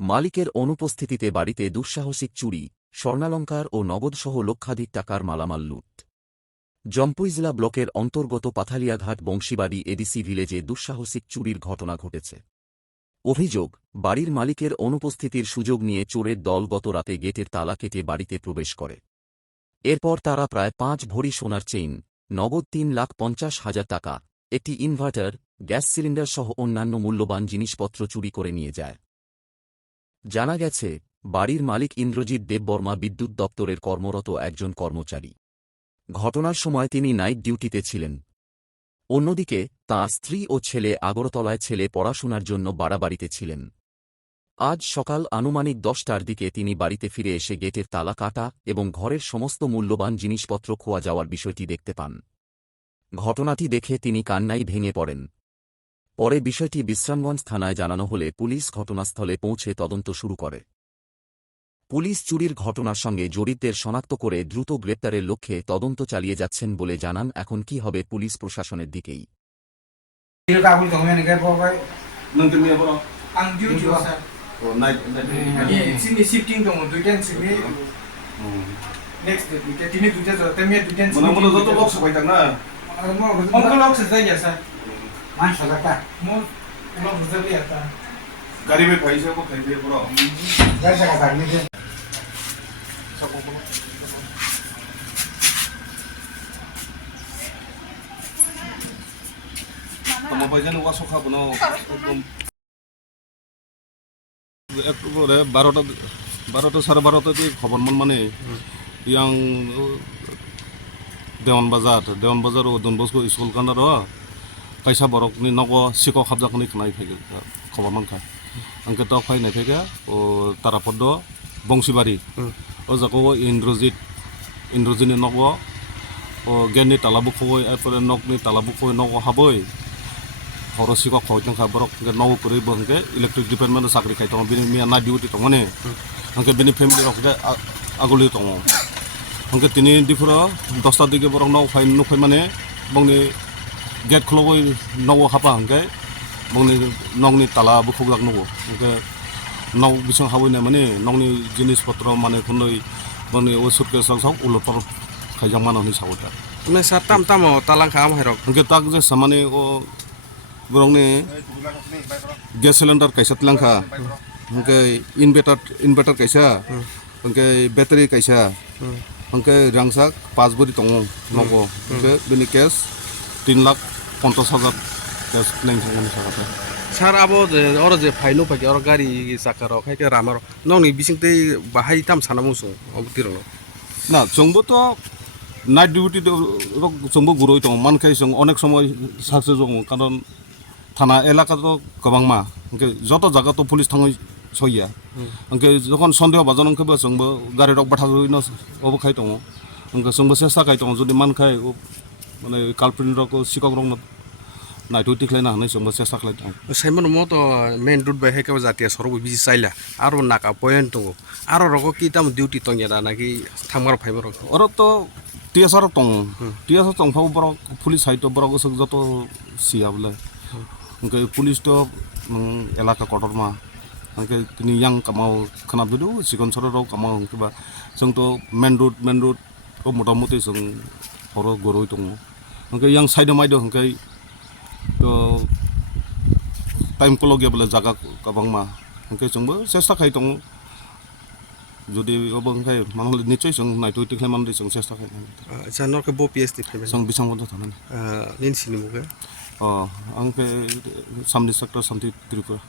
মালিকের অনুপস্থিতিতে বাড়িতে দুঃসাহসিক চুরি, স্বর্ণালঙ্কার ও নগদসহ লক্ষাধিক টাকার মালামাল লুট। জম্পুইজলা ব্লকের অন্তর্গত পাথালিয়াঘাট বংশীবাড়ি এডিসি ভিলেজে দুঃসাহসিক চুরির ঘটনা ঘটেছে। অভিযোগ, বাড়ির মালিকের অনুপস্থিতির সুযোগ নিয়ে চোরের দল গত রাতে গেটের তালা কেটে বাড়িতে প্রবেশ করে। এরপর তারা প্রায় 5 ভরি সোনার চেইন, নগদ 3,50,000 টাকা, একটি ইনভার্টার, গ্যাস সিলিন্ডার সহ অন্যান্য মূল্যবান জিনিসপত্র চুরি করে নিয়ে যায়। জানা গেছে, বাড়ির মালিক ইন্দ্রজিৎ দেববর্মা বিদ্যুৎ দপ্তরের কর্মরত একজন কর্মচারী। ঘটনার সময় তিনি নাইট ডিউটিতে ছিলেন। অন্যদিকে তাঁর স্ত্রী ও ছেলে আগরতলায় ছেলে পড়াশোনার জন্য বাড়াবাড়িতে ছিলেন। আজ সকাল আনুমানিক 10টার দিকে তিনি বাড়িতে ফিরে এসে গেটের তালা কাটা এবং ঘরের সমস্ত মূল্যবান জিনিসপত্র খোয়া যাওয়ার বিষয়টি দেখতে পান। ঘটনাটি দেখে তিনি কান্নায় ভেঙে পড়েন। পরে বিষয়টি বিশ্রামগঞ্জ থানায় জানানো হলে পুলিশ ঘটনাস্থলে পৌঁছে তদন্ত শুরু করে। পুলিশ চুরির ঘটনার সঙ্গে জড়িতদের শনাক্ত করে দ্রুত গ্রেপ্তারের লক্ষ্যে তদন্ত চালিয়ে যাচ্ছেন বলে জানান। এখন কি হবে পুলিশ প্রশাসনের দিকেই। गाड़ी में पैसे को खाई दिए पूरा जैसे का करने के सब को हम पैसा नुआ सोखा बनो एकदम एक रे 12টা 12:30 দিয়ে খবর মন মানে ইয়াং দেওয়ান বাজার ও দনবস্কো স্কুল কান্দার पैसा बरकनि नगो सिको खाबजाखनि खनाय फैगो खबर मानखा आंके तो फायनाय फैगा ओ तारापद बंशीबारी ओ जाको इन्द्रजित नगो ओ गेननि तालाबु खय एफरे नगनि तालाबु खय नगो हाबै हरो सिको खयजों खा बरक नगो पुरै बंगे इलेक्ट्रिक डिपार्टमेन्ट साख्रि खाय दङ बिनि मिया ना डिउटि दङ ने आंके बिनि फेमिलि रखदे आगुलि दङ आंके तिनि दिफुरा 10टा दिगे बरक नगो फाय नुखै माने बंनि गेट खुलगोय नगो हापा हंगे बंनि नगनि ताला बुखुगलाक नगो हंगे नग बिसं हाबैना माने नगनि जिनिस पत्र माने खुनै बंनि ओ सुटकेस साव उलपर खायजां माननि सावता ने सा ताम तालां खा मायरक हंगे ताक जे सामाने ओ बरंनि गैस सिलिंडर कैसा तलांखा हंगे इन्वर्टर कैसा हंगे बैटरी कैसा हंगे रांसाक 5 बोरी दङ नगो हंगे बिनि केस 3,50,000 कैश प्लेन खालामनो साखाता सार आबो और जे फाइनो फाके और गाड़ी साकार खायके रामार नंनि बिसिंते बाहाय ताम सानामुसो अबतिरो ना जोंबो तो नाइट डिउटी जोंबो गुरय दङ मानखाय जों अनेक समय साक्से दङ कारण थाना एलाका तो गोबांमा जत जागा तो पुलिस थाङै सहिया ओंके जखन सन्देह बाजानंखबो जोंबो गारि रक बाथागैनो अबो खाय दङ ओंके जोंबो सेस्ता खाय दङ जुदि मानखाय माने कालप्रिन रक सिकक रंग नाइटो टिक्लायना हानाय जोंबो सेस्ता खालाय दङ साइमन मत मेन रूट बाय हेके जातिया सरबो बिजि साइला आरो नाका पॉइंट दङ आरो रको कि ताम डिउटी तंगेदा नाकि थांमार फाइबर अर तो टीएसआर दङ फाव बरक पुलिस साइट बरक जों जत सिया बले ओंके पुलिस तो एलाका कटरमा ओंके तिनि यां कामाव खोनाबदो सिगन सरराव कामाव किबा जों तो मेन रूट को मोटामोटी जों हरो गरय दङ ओंके यां साइड माइदो ओंके तो टाइम को लगे बले जागा गोबांमा ओंके जोंबो सेस्ता खाय दङ जुदि ओबंखाय मानले निश्चय जों नाइटो टिक्लाय मानदि जों सेस्ता खाय अच्छा नरके बो पीएसटी फाइबे जों बिसांबो थानानै लेनसिनि मुगे आंके सामनि सेक्टर शान्ति त्रिपुरा